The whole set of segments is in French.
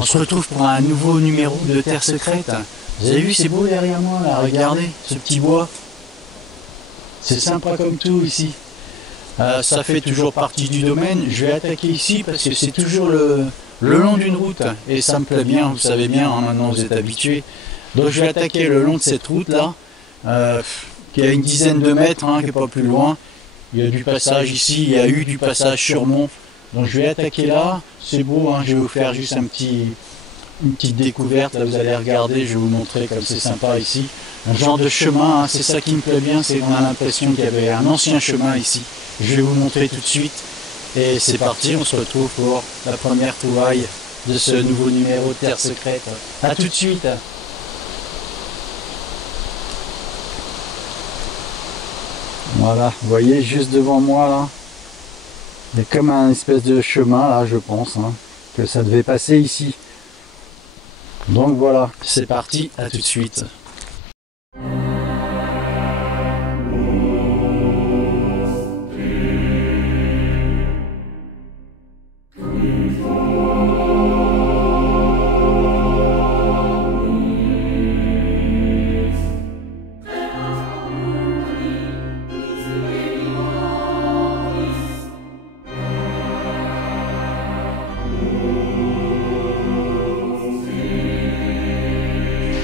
On se retrouve pour un nouveau numéro de Terre Secrète. Vous avez vu, c'est beau derrière moi là, regardez ce petit bois. C'est sympa comme tout ici. Ça fait toujours partie du domaine. Je vais attaquer ici parce que c'est toujours le long d'une route. Et ça me plaît bien, vous savez bien, hein, maintenant vous êtes habitués. Donc je vais attaquer le long de cette route là, qui a une dizaine de mètres, hein, qui n'est pas plus loin. Il y a du passage ici, il y a eu du passage sur Mont. Donc je vais attaquer là, c'est beau, hein, je vais vous faire juste une petite découverte, là vous allez regarder, je vais vous montrer comme c'est sympa ici. Un genre de chemin, hein, c'est ça qui me plaît bien, c'est qu'on a l'impression qu'il y avait un ancien chemin ici. Je vais vous montrer tout de suite. Et c'est parti, on se retrouve pour la première trouvaille de ce nouveau numéro de Terre Secrète. A tout de suite. Voilà, vous voyez juste devant moi là, il y a comme un espèce de chemin là, je pense, hein, que ça devait passer ici. Donc voilà, c'est parti, à tout de suite.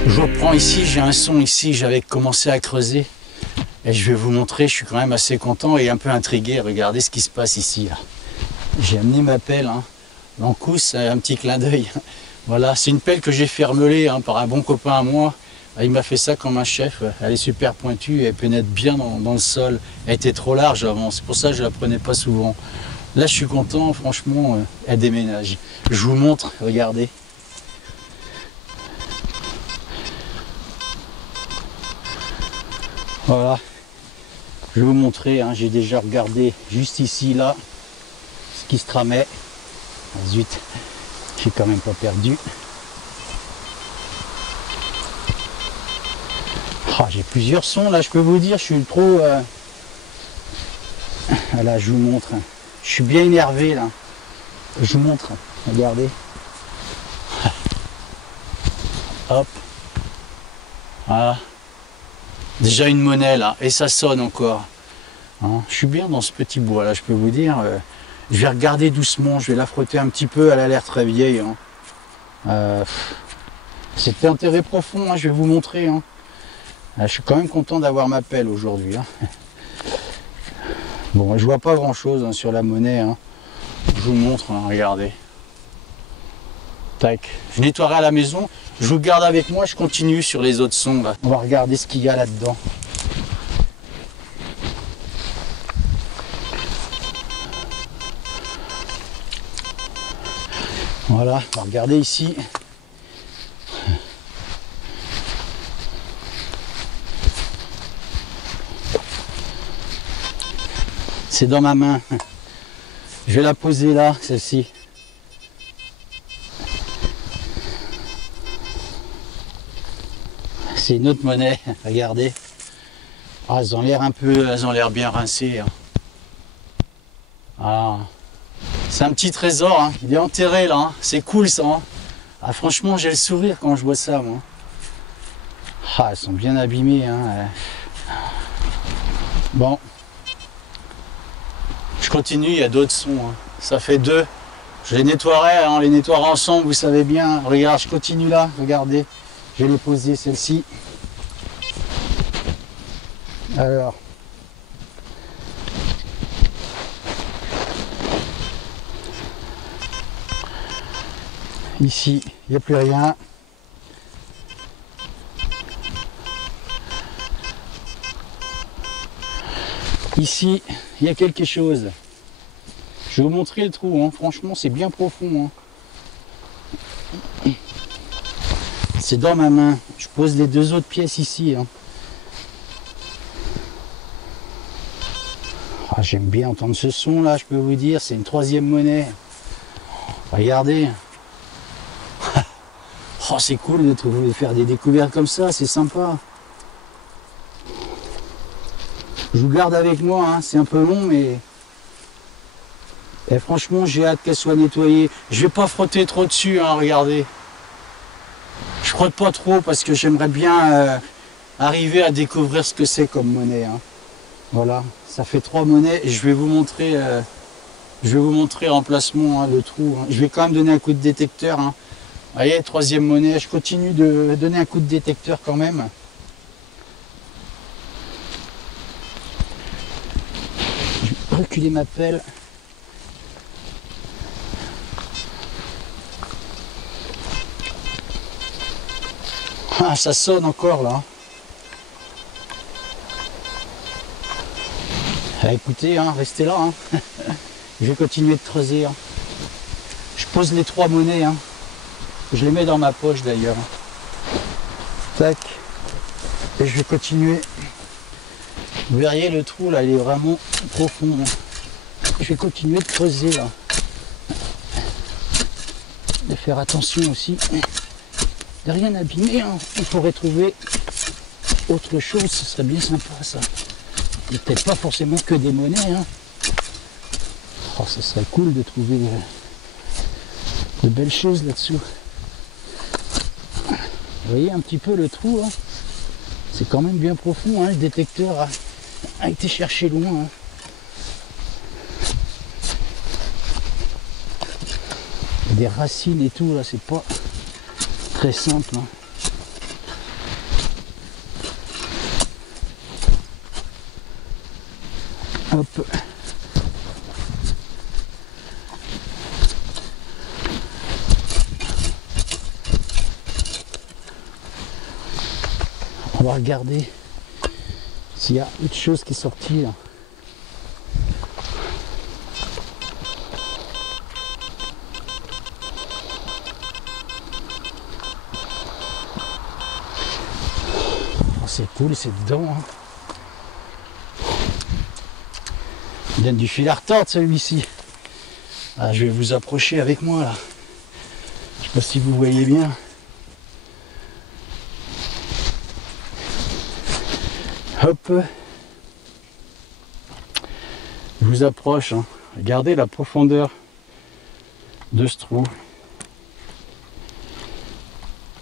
Je reprends ici, j'ai un son ici, j'avais commencé à creuser et je vais vous montrer, je suis quand même assez content et un peu intrigué, regardez ce qui se passe ici. J'ai amené ma pelle, hein. L'Ancous, un petit clin d'œil. Voilà, c'est une pelle que j'ai fait remeler, hein, par un bon copain à moi. Il m'a fait ça comme un chef, elle est super pointue, elle pénètre bien dans le sol. Elle était trop large avant, c'est pour ça que je la prenais pas souvent. Là je suis content, franchement, elle déménage. Je vous montre, regardez. Voilà, je vais vous montrer, hein, j'ai déjà regardé juste ici, là, ce qui se tramait. Ah, zut, j'ai quand même pas perdu. Ah, j'ai plusieurs sons, là, je peux vous dire, je suis trop... Voilà, je vous montre. Je suis bien énervé, là. Je vous montre, regardez. Hop. Voilà. Déjà une monnaie là, et ça sonne encore. Hein, je suis bien dans ce petit bois là, je peux vous dire. Je vais regarder doucement, je vais la frotter un petit peu, elle a l'air très vieille. Hein. C'était intérêt profond, hein, je vais vous montrer. Hein. Je suis quand même content d'avoir ma pelle aujourd'hui. Hein. Bon, je vois pas grand chose, hein, sur la monnaie. Hein. Je vous montre, hein, regardez. Tac. Je nettoierai à la maison. Je vous garde avec moi, je continue sur les autres sons. Là. On va regarder ce qu'il y a là-dedans. Voilà, on va regarder ici. C'est dans ma main. Je vais la poser là, celle-ci. C'est une autre monnaie, regardez. Ah, elles ont l'air elles ont l'air bien rincées. Hein. Ah, c'est un petit trésor, hein. Il est enterré là, hein. C'est cool ça. Hein. Ah, franchement, j'ai le sourire quand je vois ça, moi. Ah, elles sont bien abîmées. Hein. Bon, je continue, il y a d'autres sons. Hein. Ça fait deux. Je les nettoierai, hein. On les nettoiera ensemble, vous savez bien. Regarde, je continue là, regardez. Je vais les poser, celle-ci. Alors. Ici, il n'y a plus rien. Ici, il y a quelque chose. Je vais vous montrer le trou, hein. Franchement, c'est bien profond. Hein. C'est dans ma main. Je pose les deux autres pièces ici. Hein. Ah, j'aime bien entendre ce son là, je peux vous dire. C'est une troisième monnaie. Regardez. Oh, c'est cool de faire des découvertes comme ça, c'est sympa. Je vous garde avec moi, hein. C'est un peu long, mais Et franchement, j'ai hâte qu'elle soit nettoyée. Je vais pas frotter trop dessus, hein, regardez. Je frotte pas trop parce que j'aimerais bien arriver à découvrir ce que c'est comme monnaie. Hein. Voilà, ça fait 3 monnaies et je vais vous montrer l'emplacement, hein, le trou. Hein. Je vais quand même donner un coup de détecteur. Hein. Vous voyez, 3e monnaie, je continue de donner un coup de détecteur quand même. Je vais reculer ma pelle. Ah, ça sonne encore là. Ah, écoutez, hein, restez là. Hein. Je vais continuer de creuser. Hein. Je pose les 3 monnaies. Hein. Je les mets dans ma poche d'ailleurs. Tac. Et je vais continuer. Vous verriez le trou là, il est vraiment profond. Hein. Je vais continuer de creuser là. De faire attention aussi. De rien abîmer. Hein. On pourrait trouver autre chose. Ce serait bien sympa ça. Il n'y a peut-être pas forcément que des monnaies. Hein. Oh, ça serait cool de trouver de belles choses là-dessous. Vous voyez un petit peu le trou. Hein. C'est quand même bien profond. Hein. Le détecteur a été cherché loin. Hein. Il y a des racines et tout là. C'est pas très simple. Hein. Hop. On va regarder s'il y a autre chose qui est sortie là. Oh, c'est cool, c'est dedans. Hein. Il donne du fil à retordre celui-ci. Ah, je vais vous approcher avec moi là. Je sais pas si vous voyez bien. Hop. Je vous approche. Hein. Regardez la profondeur de ce trou.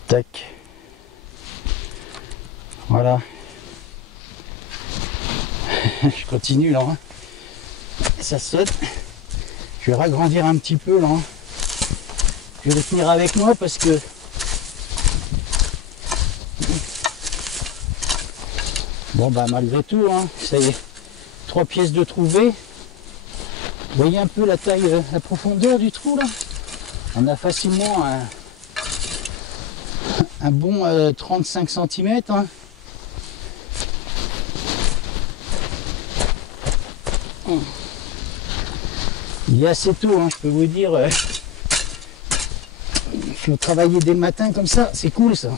Tac. Voilà. Je continue là. Hein. Ça saute. Je vais ragrandir un petit peu là. Hein. Je vais le tenir avec moi parce que bon bah malgré tout, hein, ça y est, 3 pièces de trouver. Vous voyez un peu la taille, la profondeur du trou là. On a facilement un bon 35 cm. Hein. Il est assez tôt, hein, je peux vous dire. Il faut travailler dès le matin comme ça, c'est cool ça.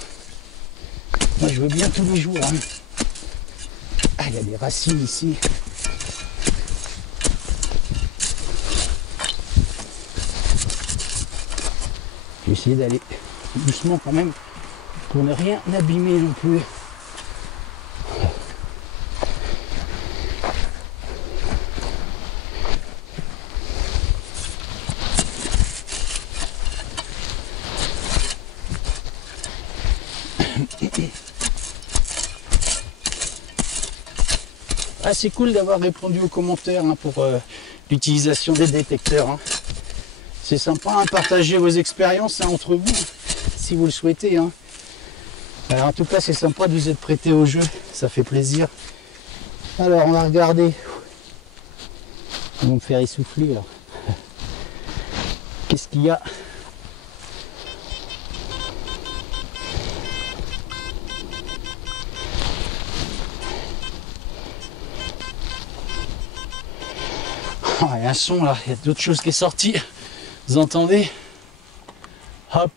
Moi je veux bien tous les jours. Hein. Ah, il y a des racines ici. Je vais essayer d'aller doucement quand même pour ne rien abîmer non plus. Ah, c'est cool d'avoir répondu aux commentaires hein, pour l'utilisation des détecteurs. Hein. C'est sympa, hein, partager vos expériences hein, entre vous, si vous le souhaitez. Hein. Alors, en tout cas, c'est sympa de vous être prêté au jeu, ça fait plaisir. Alors, on va regarder. Ils vont me faire essouffler là. Qu'est-ce qu'il y a ? Oh, il y a un son là, il y a d'autres choses qui est sorti. Vous entendez? Hop,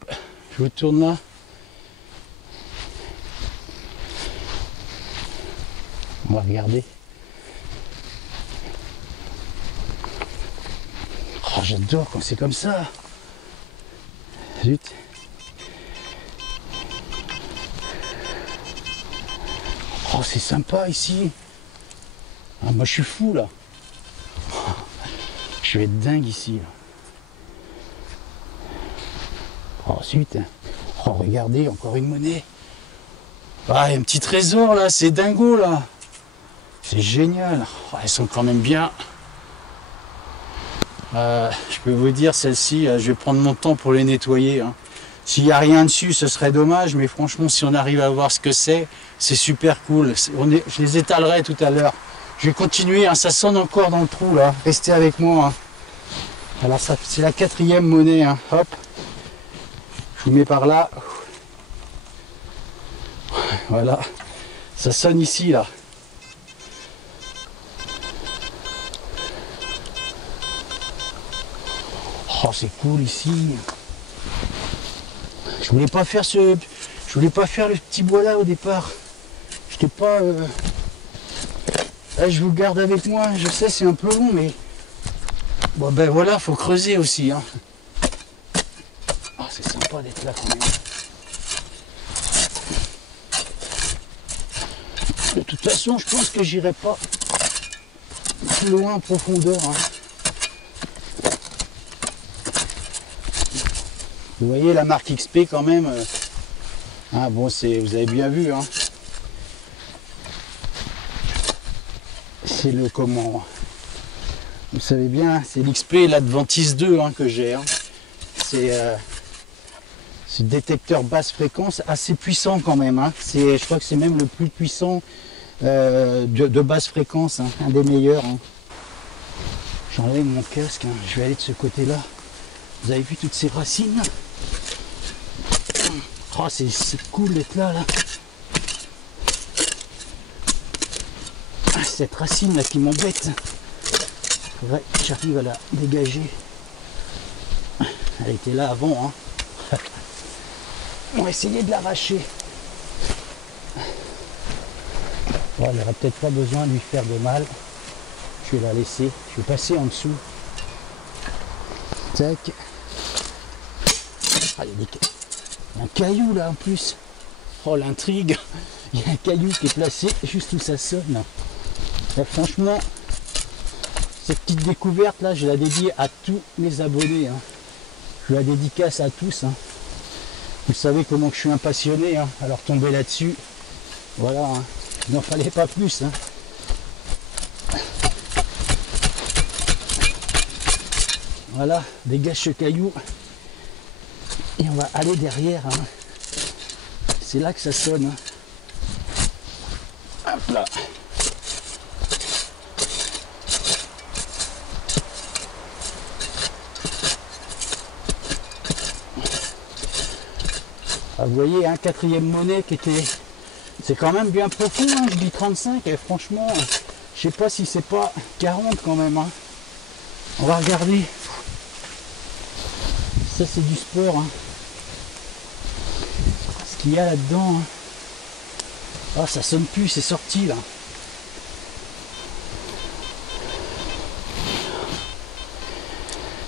je vous tourne là. On va regarder. Oh, j'adore quand c'est comme ça. Zut. Oh, c'est sympa ici. Ah, moi je suis fou là. Je Je vais être dingue ici. Là. Ensuite, oh, regardez, encore une monnaie. Ah, il y a un petit trésor là, c'est dingo là. C'est génial. Oh, elles sont quand même bien. Je peux vous dire, celle-ci, je vais prendre mon temps pour les nettoyer. Hein. S'il n'y a rien dessus, ce serait dommage, mais franchement, si on arrive à voir ce que c'est super cool. Je les étalerai tout à l'heure. Je vais continuer, hein, ça sonne encore dans le trou là. Restez avec moi. Hein. Alors, c'est la 4e monnaie. Hein. Hop. Je vous mets par là. Voilà. Ça sonne ici là. Oh, c'est cool ici. Je voulais pas faire le petit bois là au départ. J'étais pas. Là, je vous garde avec moi. Je sais, c'est un peu long, mais bon ben voilà, faut creuser aussi. Hein. Oh, c'est sympa d'être là quand même. De toute façon, je pense que j'irai pas plus loin en profondeur. Hein. Vous voyez la marque XP quand même. Ah bon, vous avez bien vu. Hein. C'est le comment. Vous savez bien, c'est l'XP l'Adventiste 2 hein, que j'ai. Hein. C'est détecteur basse fréquence assez puissant quand même. Hein. Je crois que c'est même le plus puissant de basse fréquence, hein, un des meilleurs. Hein. J'enlève mon casque, hein. Je vais aller de ce côté-là. Vous avez vu toutes ces racines là? Oh, c'est cool d'être là, là. Ah, cette racine là qui m'embête. Faudrait que j'arrive à la dégager. Elle était là avant. Hein. On va essayer de l'arracher. Bon, elle n'aurait peut-être pas besoin de lui faire de mal. Je vais la laisser. Je vais passer en dessous. Tac. Ah, il y a un caillou là en plus. Oh l'intrigue. Il y a un caillou qui est placé juste où ça sonne. Et franchement, cette petite découverte là, je la dédie à tous mes abonnés. Hein. Je la dédicace à tous. Hein. Vous savez comment que je suis un passionné. Hein. Alors tomber là-dessus, voilà. Hein. Il n'en fallait pas plus. Hein. Voilà, dégage ce caillou. Et on va aller derrière. Hein. C'est là que ça sonne. Hein. Hop là. Ah, vous voyez, un 4e monnaie qui était... C'est quand même bien profond, hein, je dis 35, et franchement, je sais pas si c'est pas 40 quand même. Hein. On va regarder. Ça c'est du sport. Hein. Ce qu'il y a là-dedans. Hein. Ah, ça sonne plus, c'est sorti là.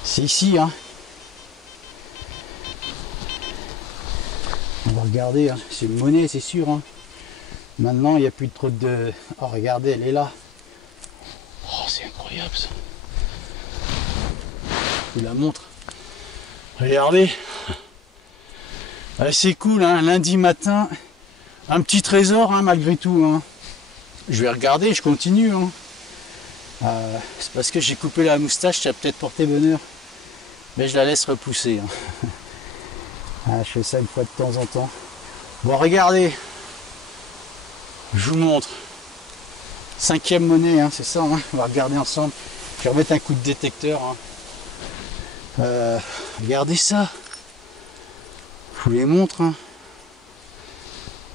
C'est ici. Hein. On va regarder. Hein. C'est une monnaie, c'est sûr. Hein. Maintenant, il n'y a plus trop de... Oh, regardez, elle est là. Oh, c'est incroyable ça. Je vous la montre. Regardez. Ah, c'est cool, hein, lundi matin. Un petit trésor, hein, malgré tout. Hein. Je vais regarder, je continue. Hein. C'est parce que j'ai coupé la moustache, ça a peut-être porté bonheur. Mais je la laisse repousser. Hein. Ah, je fais ça une fois de temps en temps. Bon, regardez. Je vous montre. 5e monnaie, hein, c'est ça. Hein. On va regarder ensemble. Je vais remettre un coup de détecteur. Hein. Regardez ça. Je vous les montre. Hein.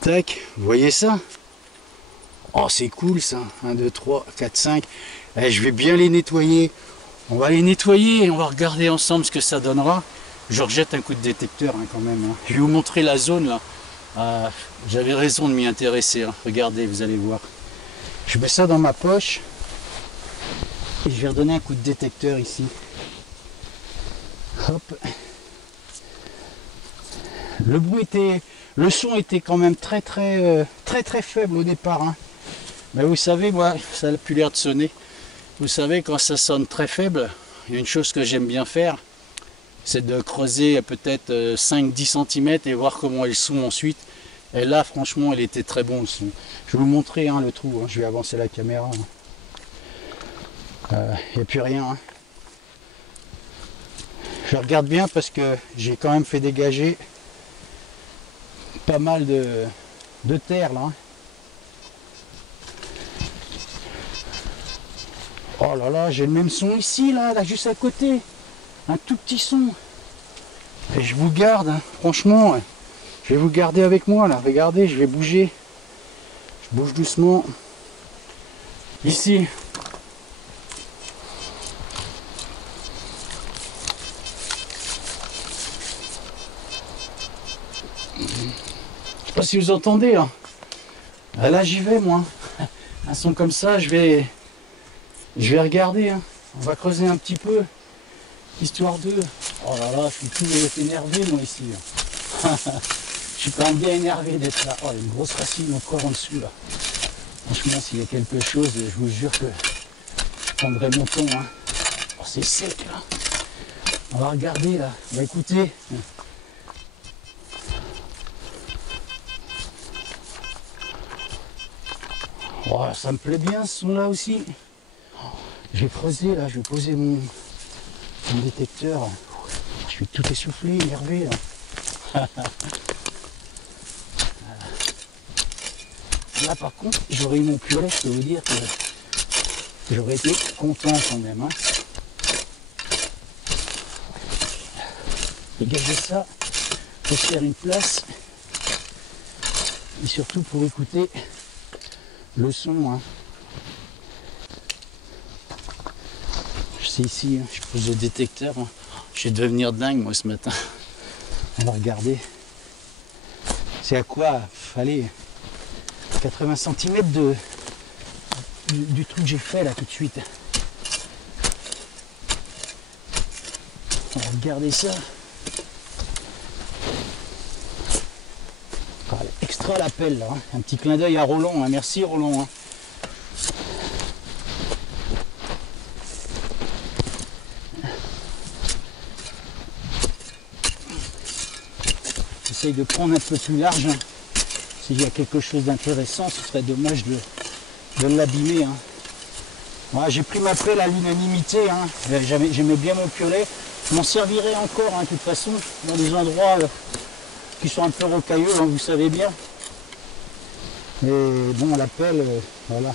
Tac. Vous voyez ça? Oh, c'est cool ça. 1, 2, 3, 4, 5. Et je vais bien les nettoyer. On va les nettoyer et on va regarder ensemble ce que ça donnera. Je rejette un coup de détecteur hein, quand même. Hein. Je vais vous montrer la zone là. J'avais raison de m'y intéresser. Hein. Regardez, vous allez voir. Je mets ça dans ma poche. Et je vais redonner un coup de détecteur ici. Hop. Le bruit était... Le son était quand même très faible au départ. Hein. Mais vous savez, moi, ça n'a plus l'air de sonner. Vous savez, quand ça sonne très faible, il y a une chose que j'aime bien faire, c'est de creuser peut-être 5-10 cm et voir comment est le son ensuite. Et là, franchement, il était très bon le son. Je vais vous montrer le trou, je vais avancer la caméra. Il n'y a plus rien. Je regarde bien parce que j'ai quand même fait dégager pas mal de terre là. Oh là là, j'ai le même son ici, là, juste à côté. Un tout petit son. Et je vous garde, franchement, je vais vous garder avec moi, là. Regardez, je vais bouger. Je bouge doucement. Ici. Je sais pas si vous entendez, là. Là, j'y vais, moi. Un son comme ça, je vais regarder, on va creuser un petit peu, histoire de... Oh là là, je suis tout énervé moi ici. Je suis quand même bien énervé d'être là. Oh, il y a une grosse racine encore en dessous là. Franchement, s'il y a quelque chose, je vous jure que je prendrai mon temps. Oh, c'est sec là. On va regarder là, on va écouter. Oh, ça me plaît bien ce son là aussi. Je vais creuser là, je vais poser mon détecteur. Je suis tout essoufflé, énervé là. Là par contre, j'aurais eu mon purée, je peux vous dire que j'aurais été content quand même. Dégager ça, pour se faire une place. Et surtout pour écouter le son. C'est ici, je pose le détecteur. Je vais devenir dingue moi ce matin. On va regarder. C'est à quoi? Allez, 80 cm du truc que j'ai fait là tout de suite. On va regarder ça. Extra l'appel là. Un petit clin d'œil à Roland. Merci Roland. J'essaye de prendre un peu plus large. S'il y a quelque chose d'intéressant, ce serait dommage de l'abîmer. Voilà, j'ai pris ma pelle à l'unanimité. J'aimais bien mon piolet. Je m'en servirai encore, de toute façon, dans des endroits qui sont un peu rocailleux, vous savez bien. Et bon, la pelle, voilà.